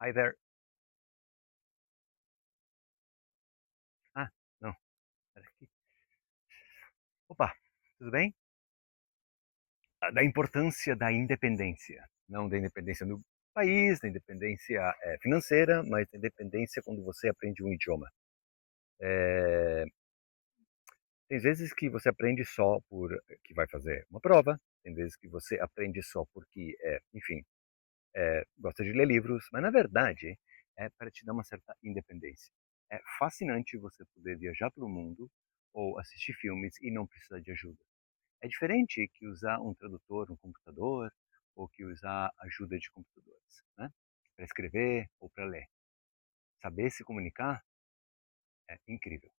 Hi there. Ah, não, espera aqui. Opa, tudo bem? Da importância da independência, não da independência do país, da independência financeira, mas da independência quando você aprende um idioma. Eh, Tem vezes que você aprende só por que vai fazer uma prova, tem vezes que você aprende só porque, enfim, gosta de ler livros, mas na verdade é para te dar uma certa independência. É fascinante você poder viajar pelo mundo ou assistir filmes e não precisar de ajuda. É diferente que usar um tradutor no computador ou que usar ajuda de computadores, né? Para escrever ou para ler. Saber se comunicar é incrível.